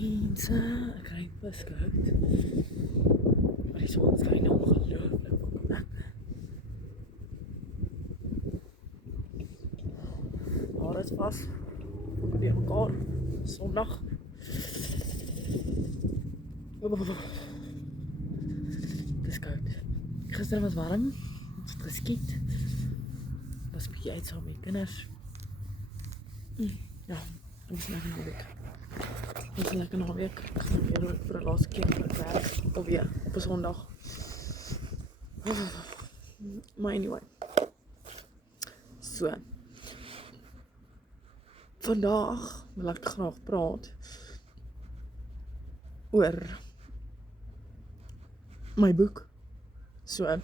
Mense, ek kry beskuit. Maar die son skyn nou ongelooflik. Daar is vas. Die mekaar. Sondag. Dis koud. Gister was warm. Ons het geskiet. Was 'n bietjie uit saam met kinders. Ja, dit is lekker naweek. Dit is 'n lekker naweek. Ek gaan weer vir 'n laaste keer op werk. Alweer op 'n Sondag. Maar anyway. So. Vandag wil ek graag praat oor my boek. So.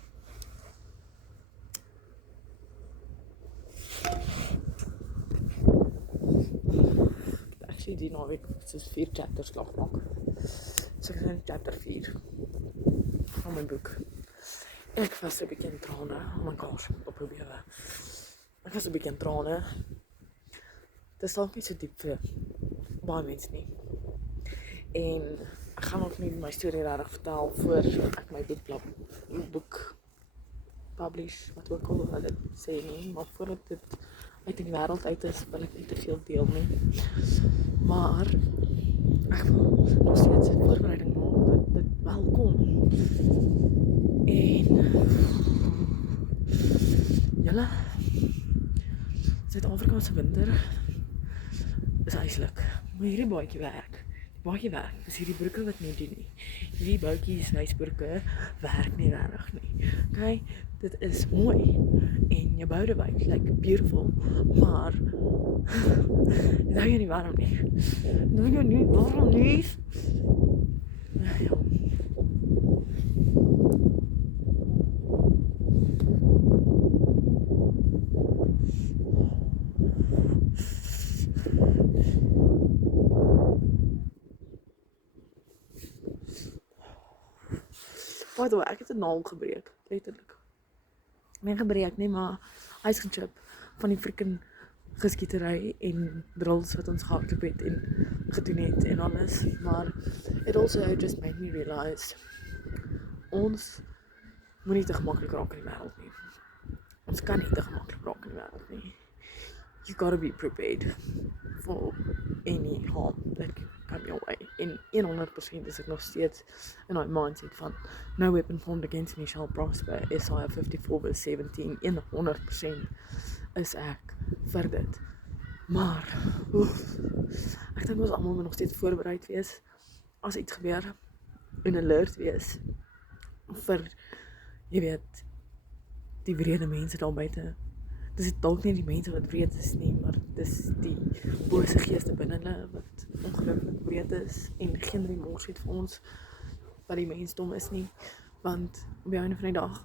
Die naweek soos 4 chapters klaar maak. So ek is in chapter 4 van my boek. En ek was 'n bietjie in trane. Oh my gosh, ek probeer. Ek was 'n bietjie in trane. Dit is dalk nie so diep vir baie mense nie. En ek gaan ook nie my storie regtig vertel voor ek my boek publish, wat ook al hulle sê nie, maar voordat dit uit in die wêreld uit is, wil ek nie te veel deel nie. Maar ek wil nog steeds 'n voorbereiding maak dat dit wel kom. En julle, Suid-Afrika se winter is eislik. Maar hierdie baadjie werk. Die baadjie werk. Dis hierdie broeke wat nie doen nie. Hierdie boutjies, huisbroeke werk nie regtig nie. Okay, dit is mooi. En jou Boudewyn lyk beautiful, maar dit hou jou nie warm nie. Dit hou jou nie warm nie. Ja. By the way, ek het 'n naal gebreek, letterlik. Nee gebreek nie, maar hy's gechip van die freaking geskietery en drills wat ons gehardloop het en gedoen het en alles. Maar it also just made me realize ons moenie te gemaklik raak in die wêreld nie. Ons kan nie te gemaklik raak in die wêreld nie. You gotta be prepared for any harm that can come your way. En 100% is ek nog steeds in my mindset van no weapon formed against me shall prosper. Isaiah 54:17. 100% is ek vir dit. Maar ek dink ons almal moet nog steeds voorbereid wees as iets gebeur en alert wees vir, jy weet, die wrede mense daar buite. Dis dalk nie die mense wat wreed is nie, maar dis die bose geeste binne hulle wat ongelooflik wreed is en geen remors het vir ons wat die mensdom is nie, want op die einde van die dag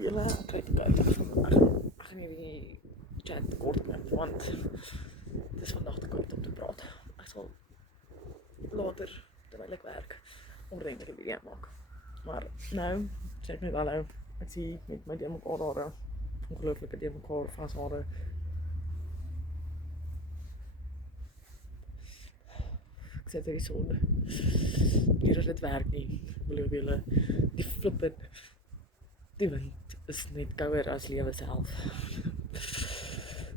julle kry die kyk, ek gaan hierdie chat kort maak, want het is vandag te koud om te praat. Ek sal later, terwyl ek werk, ordentlike video maak. Maar nou, check net wel, ek sien met my deurmekaar hare, ongelooflike deurmekaar vas hare. Ek sit hier die son. Nie dat dit werk nie, ek beloof julle, die flippend, die wind is net kouer as lewe self.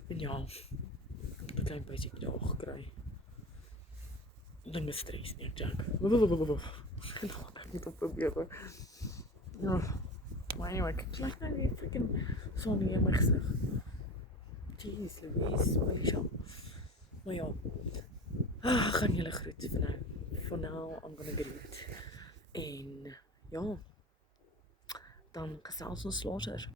En ja, ek het 'n klein basic dag gekry. Dinge stres nie, Jack. Ek moet op probeer. Ja, maar anyway, ek lyk nou die freaking son hier in my gesig. Jeez, Louise, Alicia. Maar ja, gaan julle groet vir nou. For now, I'm gonna greet. En ja, dan gesels ons later.